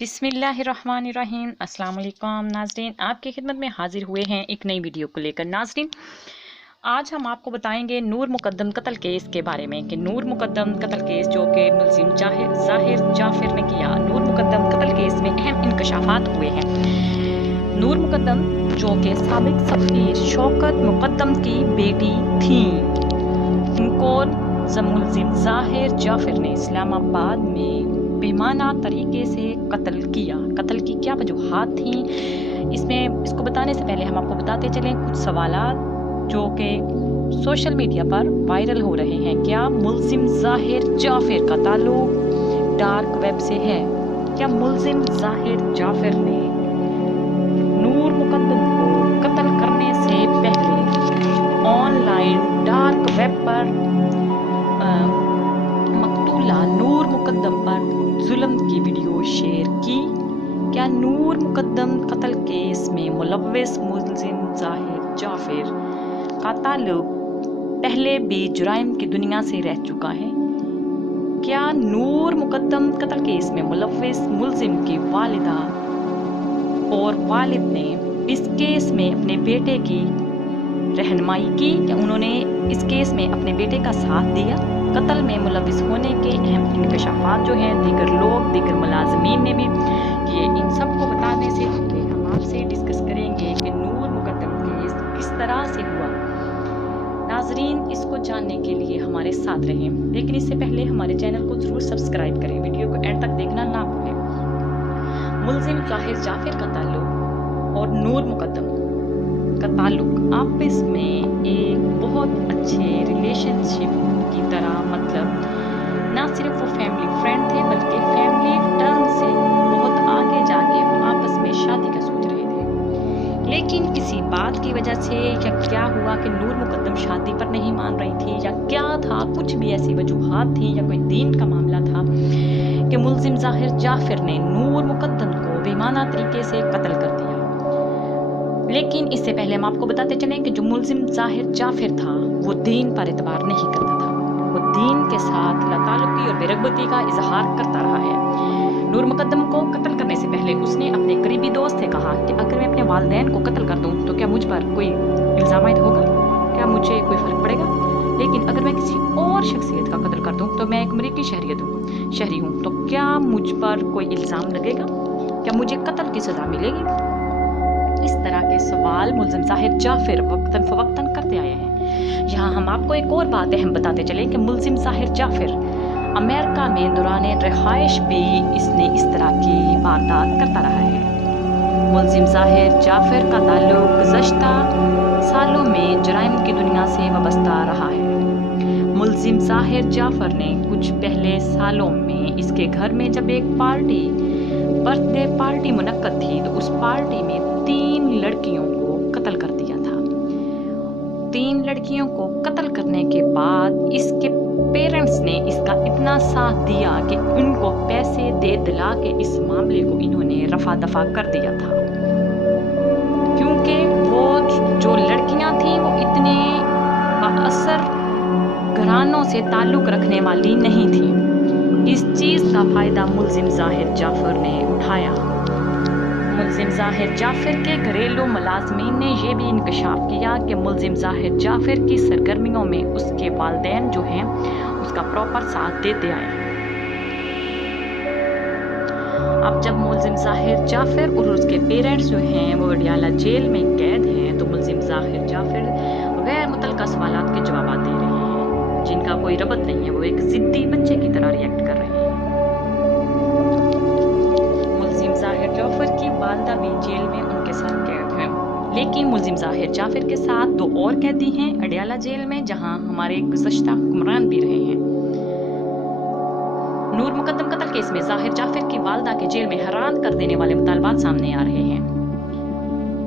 बिस्मिल्लाहिर्रहमानिर्रहीम। अस्सलाम वालेकुम नाज़रीन, आपकी खिदमत में हाजिर हुए हैं एक नई वीडियो को लेकर। नाज़रीन, आज हम आपको बताएंगे नूर मुकद्दम कत्ल केस के बारे में कि नूर मुकद्दम कत्ल केस जो कि मुलजिम ज़ाहिर जाफिर ने किया। नूर मुकद्दम कत्ल केस में अहम इंकशाफात हुए हैं। नूर मुकद्दम जो कि साबिक सफ़ीर शौकत मुकद्दम की बेटी थी, इनको मुलजिम ज़ाहिर जाफिर ने इस्लामाबाद में बेमाना तरीके से कत्ल किया। कत्ल की क्या वजूहात थी, इसको बताने से पहले हम आपको बताते चलें कुछ सवालात जो कि सोशल मीडिया पर वायरल हो रहे हैं। क्या मुलजिम ज़ाहिर जाफिर का ताल्लुक डार्क वेब से है? क्या मुलजिम ज़ाहिर जाफिर ने नूर मुकद्दम को कत्ल करने से पहले ऑनलाइन डार्क वेब पर मकतूला नूर मुकद्दम पर जुल्म की वीडियो शेयर की? क्या नूर मुकद्दम कत्ल केस में मुलव्विस मुलजिम ज़ाहिर जाफिर का ताल्लुक पहले भी जुराइम की दुनिया से रह चुका है? क्या नूर मुकद्दम कत्ल केस में मुलव्विस मुलजिम की वालिदा और वालिद ने इस केस में अपने बेटे की रहनुमाई की? क्या उन्होंने इस केस में अपने बेटे का साथ दिया? कत्ल में मुलव्विस होने के अहम इंकशाफात जो हैं दीगर लोग, दीगर मुलाजमीन ने भी किए। इन सब को बताने से पहले हम आपसे डिस्कस करेंगे कि नूर मुकद्दम केस किस तरह से हुआ। नाजरीन, इसको जानने के लिए हमारे साथ रहें, लेकिन इससे पहले हमारे चैनल को जरूर सब्सक्राइब करें। वीडियो को एंड तक देखना ना भूलें। मुलजिम ज़ाहिर जाफिर का ताल्लुक और नूर मुकद्दम का ताल्लुक आपस में एक बहुत अच्छे रिलेशनशिप की तरह, मतलब ना सिर्फ वो फैमिली फ्रेंड थे बल्कि फैमिली टर्म से बहुत आगे जाके वो आपस में शादी का सोच रहे थे। लेकिन किसी बात की वजह से या क्या हुआ कि नूर मुकद्दम शादी पर नहीं मान रही थी या क्या था, कुछ भी ऐसी वजूहात थी या कोई दीन का मामला था कि मुलजिम ज़ाहिर जाफिर ने नूर मुकद्दम को बेमाना तरीके से कत्ल कर दिया। लेकिन इससे पहले हम आपको बताते चलें कि जो मुलजिम ज़ाहिर जाफिर था वो दीन पर एतबार नहीं करता था। वो दीन के साथ ताल्लुकी और बेरगबती का इजहार करता रहा है। नूर मुकद्दम को कत्ल करने से पहले उसने अपने करीबी दोस्त से कहा कि अगर मैं अपने वालिदैन को कत्ल कर दूं तो क्या मुझ पर कोई इल्ज़ाम आयद होगा, क्या मुझे कोई फ़र्क पड़ेगा? लेकिन अगर मैं किसी और शख्सियत का कत्ल कर दूं तो मैं एक अमरीकी शहरी हूँ, तो क्या मुझ पर कोई इल्ज़ाम लगेगा? क्या मुझे कत्ल की सज़ा मिलेगी? इस तरह के सवाल मुलजिम ज़ाहिर जाफिर वक्तन फवक्तन करते आए हैं। यहाँ हम आपको एक और बात अहम बताते चलें कि मुलजिम ज़ाहिर जाफिर अमेरिका में दौरान रिहाइश भी इसने इस तरह की वारदात करता रहा है। मुलजिम ज़ाहिर जाफिर का ताल्लुक गुज़श्ता सालों में जराइम की दुनिया से वाबस्ता रहा है। मुलजिम ज़ाहिर जाफिर ने कुछ पहले सालों में इसके घर में जब एक बर्थडे पार्टी मुनक्कद थी तो उस पार्टी में 3 लड़कियों को कत्ल कर दिया था। 3 लड़कियों को कत्ल करने के बाद इसके पेरेंट्स ने इसका इतना साथ दिया कि उनको पैसे दे दिला के इस मामले को इन्होंने रफा दफा कर दिया था, क्योंकि वो जो लड़कियां थीं वो इतने बाअसर घरानों से ताल्लुक़ रखने वाली नहीं थी। इस चीज़ का फ़ायदा मुलजिम ज़ाहिर जाफिर ने उठाया। मुलजिम ज़ाहिर जाफिर के घरेलू मुलाजमीन ने यह भी इंकशाफ किया कि मुलजिम ज़ाहिर जाफिर की सरगर्मियों में उसके वालिदैन जो हैं उसका प्रॉपर साथ देते आए हैं। अब जब मुलजिम ज़ाहिर जाफिर और उसके पेरेंट्स जो हैं वो अडियाला जेल में कैद हैं, तो मुलजिम ज़ाहिर जाफिर गैर मुतल्लका सवालात के जवाब दे रहे हैं जिनका कोई रबत नहीं है। वो एक ज़िद्दी बच्चे की तरह रिएक्ट कर रहे हैं। मुलजिम ज़ाहिर जाफिर की वालिदा भी जेल में उनके साथ कैद है, लेकिन मुलजिम ज़ाहिर जाफिर के साथ 2 और कैदी हैं अडियाला जेल में, जहां हमारे गुज़श्ता हुक्मरान भी रहे हैं। नूर मुकद्दम कत्ल केस में ज़ाहिर जाफिर की वालिदा के जेल में हैरान कर देने वाले मुतालबात सामने आ रहे हैं।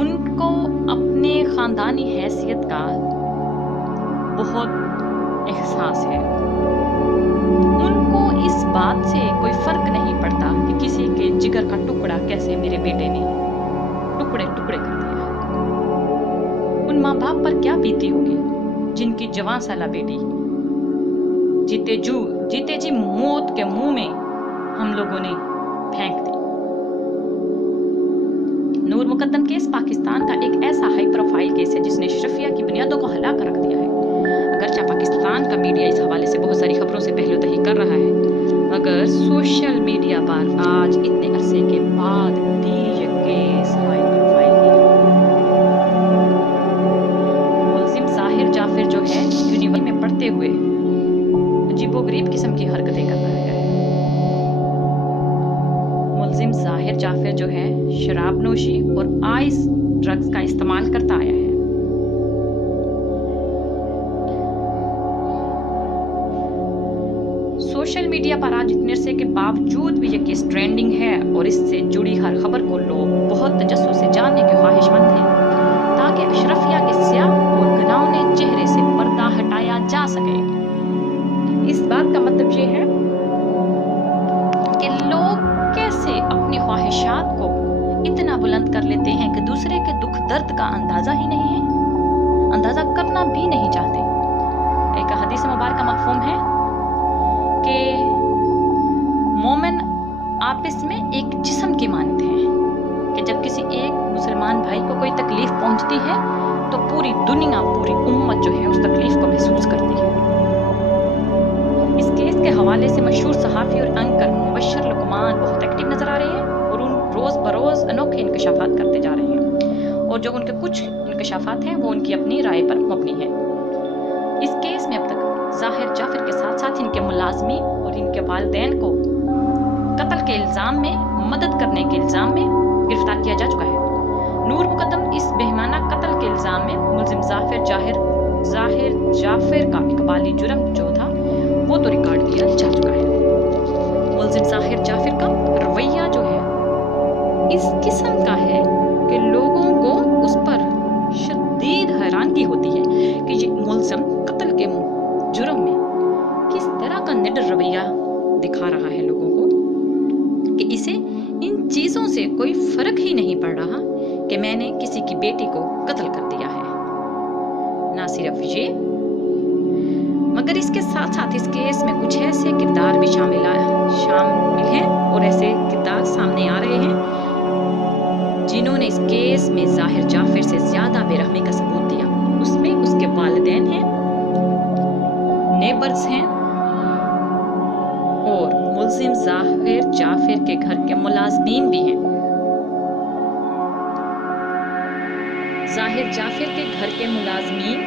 उनको अपने ख़ानदानी हैसियत का बहुत एहसास है। उनको इस बात से कोई फ़र्क नहीं पड़ता कि किसी के जिगर का टुकड़ा कैसे मेरे बेटे ने टुकड़े टुकड़े कर दिया। उन माँ बाप पर क्या बीती होगी जिनकी जवान साला बेटी जीते जी मौत के मुंह में हम लोगों ने फेंक दी। नूर मुकद्दम केस पाकिस्तान का एक ऐसा हाई प्रोफाइल केस है जिसने शफिया की बुनियादों को हिला कर रख दिया है। अगरचे पाकिस्तान का मीडिया इस हवाले से बहुत सारी खबरों से पहलूदही कर रहा है, मगर सोशल मीडिया पर आज इतने अरसे के बाद भी ये केस हाई प्रोफाइल है। मुल्जिम जाहिर जाफिर जो है यूनिवर्सिटी में पढ़ते हुए अजीबोगरीब किस्म की हरकतें कर रहा है। मुल्जिम जाहिर जाफिर जो है शराब नोशी और आइस ड्रग्स का इस्तेमाल करता आया है। सोशल मीडिया पर आज इतने अरसे के बावजूद भी ये केस ट्रेंडिंग है और इससे जुड़ी हर खबर को लोग बहुत तजस्सुस से जानने के ख्वाहिशमंद हैं ताकि अशरफिया के स्याह और घिनौने चेहरे से पर्दा हटाया जा सके। इस बात का मतलब ये है कि लोग कैसे अपनी ख्वाहिशात को इतना बुलंद कर लेते हैं कि दूसरे के दुख दर्द का अंदाजा ही नहीं है, अंदाजा करना भी नहीं चाहते। एक हदीस मुबारक मफ़हूम है कि मोमिन आपस में एक जिस्म की मानते हैं कि जब किसी एक मुसलमान भाई को कोई तकलीफ पहुंचती है तो पूरी दुनिया, पूरी उम्मत जो है उस तकलीफ को महसूस करती है। इस केस के हवाले से मशहूर सहाफ़ी और एंकर मुबश्शिर लुकमान बहुत एक्टिव नजर आ रहे हैं और उन रोज़ बरोज़ अनोखे इंकशाफात करते जा रहे हैं और जो उनके कुछ इंकशाफात हैं वो उनकी अपनी राय पर मबनी है। इस केस में अब तक जाहिर जाफिर के साथ साथ इनके मुलाजमी और इनके वालिदैन को कत्ल के इल्ज़ाम में, मदद करने के इल्ज़ाम में गिरफ्तार किया जा चुका है। नूर मुकद्दम इस बेहमाना कत्ल के इल्ज़ाम में मुल्जिम जाहिर जाफिर का इकबाली जुर्म जो था वो तो रिकॉर्ड किया जा चुका है। मुल्जिम जाहिर जाफिर का रवैया जो है इस किस्म का है कि लोगों को उस पर शदीद हैरानगी होती है कि ये मुल्जिम कत्ल के जुर्म में किस तरह का निडर रवैया दिखा रहा है लोगों को कि इसे इन चीज़ों से कोई फर्क ही नहीं पड़ रहा कि मैंने किसी की बेटी को कत्ल कर दिया है। ना सिर्फ ये, मगर इसके साथ साथ इस केस में कुछ ऐसे किरदार भी शामिल हैं और ऐसे किरदार सामने आ रहे हैं जिन्होंने इस केस में जाहिर जाफिर से ज्यादा बेरहमी का सबूत दिया। उसमें उसके वालिदैन हैं, नेबर्स हैं और मुल्जिम जाहिर जाफिर के घर के मुलाजमीन भी हैं। जाहिर जाफिर के घर के मुलाजमीन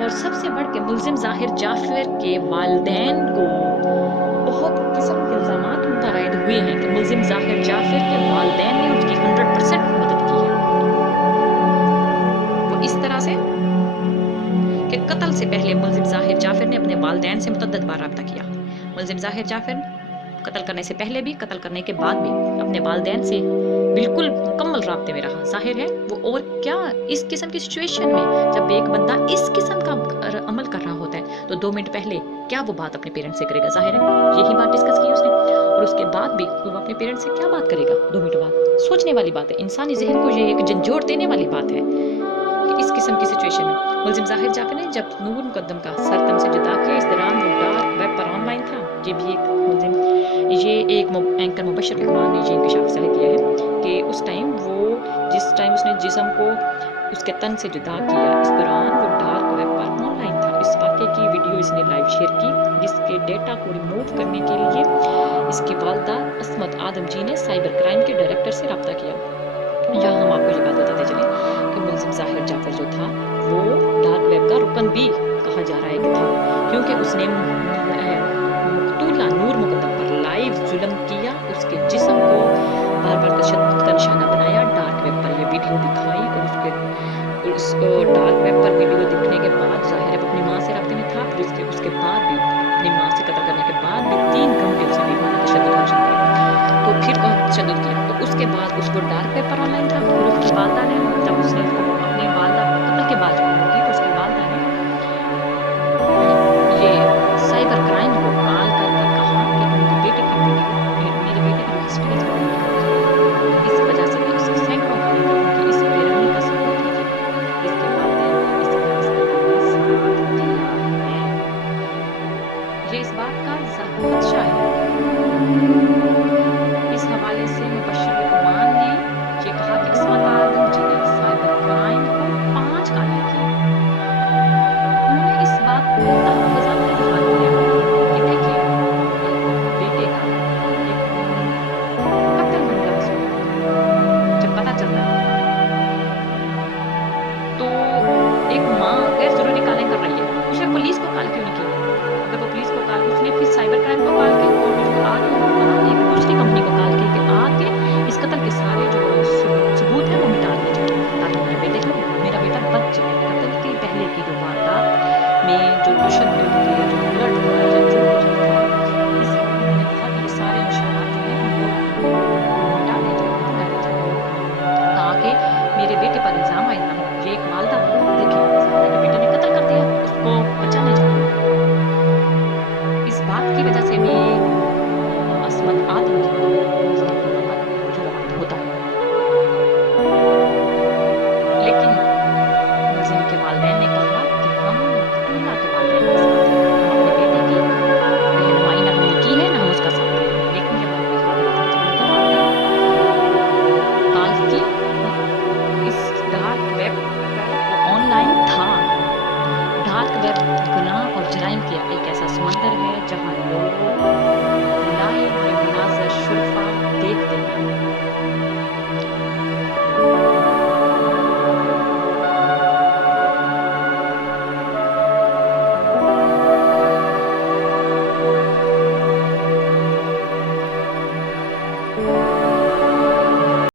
और सबसे बढ़ के मुल्जिम जाहिर जाफिर के वालिदैन को बहुत किस्म के इल्ज़ामात मुतअय्यद हुए हैं कि मुल्जिम जाहिर जाफिर के वालिदैन ने उसकी 100% मदद की है। वो इस तरह से कि कत्ल से पहले मुल्जिम जाहिर जाफिर ने अपने वालिदैन से मुतअद्दिद बार राब्ता किया। मुल्जिम जाहिर जाफिर कत्ल करने से पहले भी, कत्ल करने के बाद भी अपने वालिदैन से बिल्कुल मुकम्मल राब्ते में रहा। जाहिर है वो और क्या इस किस्म की सिचुएशन में जब एक बंदा इस किस्म का अमल कर रहा होता है तो 2 मिनट पहले क्या वो बात अपने पेरेंट्स से करेगा। जाहिर है यही बात डिस्कस की उसने और उसके बाद भी वो अपने पेरेंट्स से क्या बात करेगा 2 मिनट बाद। सोचने वाली बात है, इंसानी जहन को ये एक झंझोर देने वाली बात है कि इस किस्म की सिचुएशन में मुल्जिम जाहिर जाफिर ने जब नूर मुकद्दम का सर तन से जुदा किया, इस दौरान वो डार्क वेब पर ऑनलाइन था। ये भी एक मुल्जिम, ये एक एंकर मुबश्शिर लुकमान ने ये इंकशाफ ज़ाहिर किया है कि उस टाइम वो जिस टाइम उसने जिस्म को उसके तन से जुदा किया, इस दौरान वो डार्क वेब पर ऑनलाइन था। इस वाक़े की वीडियो इसने लाइव शेयर की, जिसके डेटा को रिमूव करने के लिए इसकी वालदा असमत आदम जी ने साइबर क्राइम के डायरेक्टर से रब्ता किया। यहाँ हम आपको ये बात बताते चलें कि मुल्जिम जाहिर जाफिर जो था वो डार्क वेब का रुकन भी कहा जा रहा है कि था, क्योंकि उसने मकतूला नूर मुकद्दम पर लाइव जुल्म किया, उसके जिस्म को बार बार तशद्दुद का निशाना बनाया, डार्क वेब पर यह वीडियो दिखाई और उसको डार्क वेब पर वीडियो दिखने के बाद जाहिर है अपनी माँ से रब्ते में था। फिर उसके बाद भी अपनी माँ से कत्ल करने के बाद भी 3 घंटे उसे बेमाना तशद्दुद हासिल किया, तो फिर तशद्दुद किया, तो उसके बाद उसको डार्क वेब पर ऑनलाइन था। फिर उसकी वालदा ने, जब उसने अपनी वालदा कत्ल के बाद की तो उसकी वालदा ने ये साइबर क्राइम को कॉल करके कहा कि मेरे बेटे की हिस्ट्री इस वजह से भी उसके सैकड़ों खाने की इस बेरहमी का सबूत है कि इसके वालिदैन ने इसका साथ दिया है। ये इस बात का खदशा है। इस हवाले से मुबश्शिर लुकमान ने ये कहा कि इस سمندر گناہ اور جرائم کا ایک ایسا سمندر ہے جہاں لوگ لائے ہوئے مناظر شرفا دیکھتے ہیں